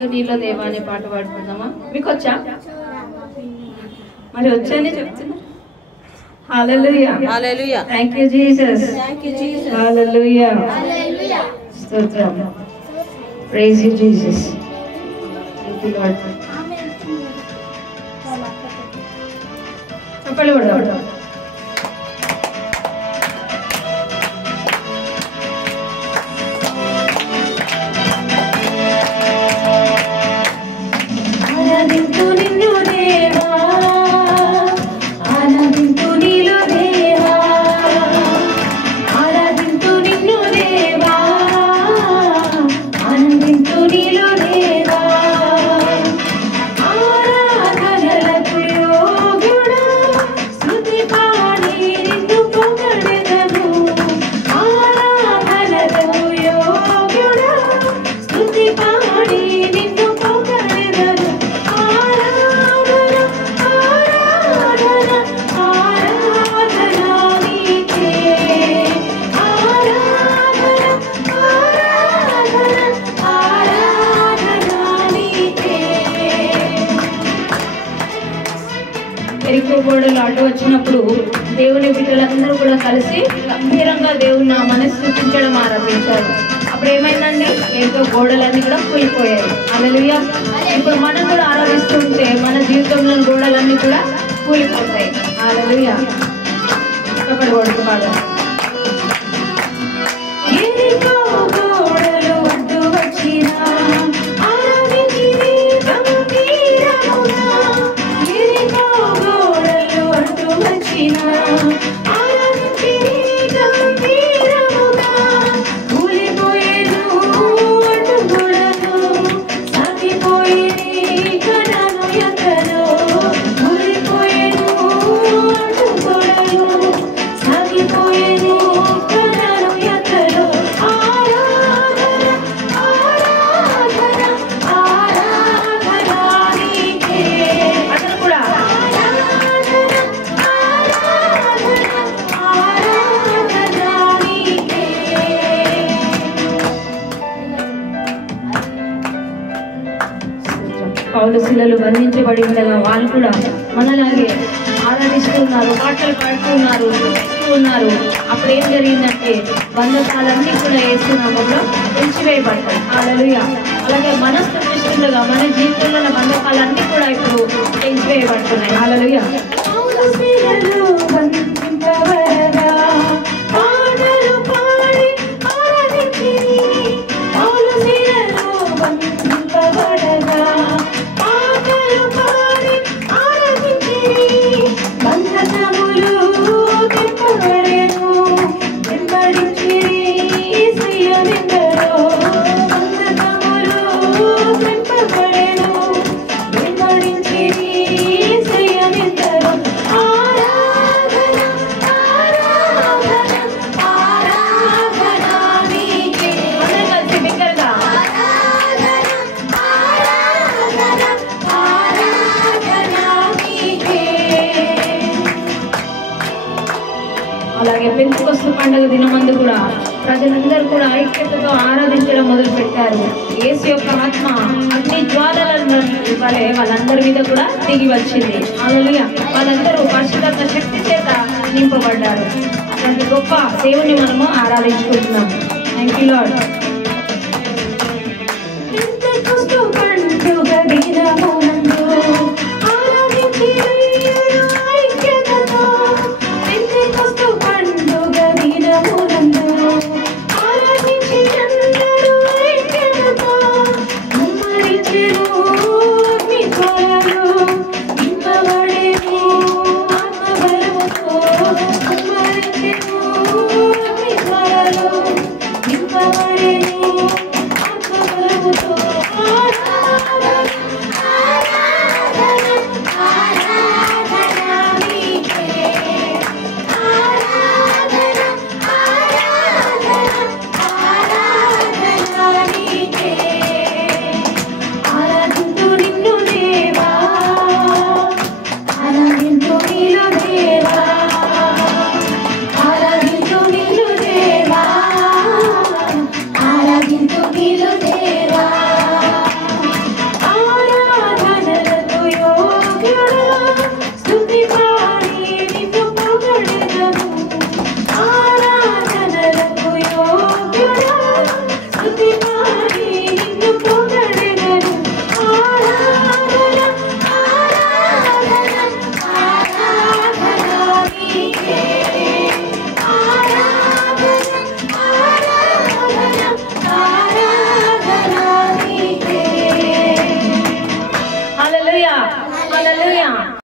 నీలో దేవా అనే పాట పాడుకుందామా? మీకు వచ్చా? మరి వచ్చానే చెప్తున్నా. Hallelujah hallelujah. Thank you Jesus. Thank you Jesus. Hallelujah. Hallelujah. స్తోత్రం. Praise you Jesus. Thank you Lord. చప్పట్లు కొడదాం. గోడలు అడ్డు వచ్చినప్పుడు దేవుని బిడ్డలందరూ కూడా కలిసి గంభీరంగా దేవుని నామాన్ని స్తుతించడం ఆరంభించారు. అప్పుడు ఏమైందండి? ఏదో గోడలన్నీ కూడా కూలిపోయాయి. హల్లెలూయా. ఇప్పుడు మనం కూడా ఆరాధిస్తుంటే మన జీవితంలో గోడలన్నీ కూడా కూలిపోతాయి. హల్లెలూయా. చప్పట్లు కొడుతూ పాడాలి. పౌలు శిలలు బంధించబడి ఉండగా వాళ్ళు కూడా మనలాగే ఆరాధిస్తున్నారు, పాటలు పాడుతున్నారు, ఉన్నారు. అప్పుడు ఏం జరిగిందంటే బంధకాలన్నీ కూడా యేసు నామములో తెంచివేయబడతాయి. హల్లెలూయా. అలాగే మన స్తుతిస్తుండగా మన జీవితంలో ఉన్న బంధకాలన్నీ కూడా ఇప్పుడు తెంచివేయబడుతున్నాయి. హల్లెలూయా. అలాగే పెంతెకొస్తు పండుగ దినమందు కూడా ప్రజలందరూ కూడా ఐక్యతతో ఆరాధించడం మొదలు పెట్టారు. యేసు యొక్క ఆత్మ అగ్ని జ్వాలల వలె వాళ్ళందరి మీద కూడా దిగి వచ్చింది. హల్లెలూయా. వాళ్ళందరూ పరిశుద్ధ శక్తి చేత నింపబడ్డారు. అలాంటి గొప్ప దేవుని మనము ఆరాధించుకుంటున్నాము. Thank you lord.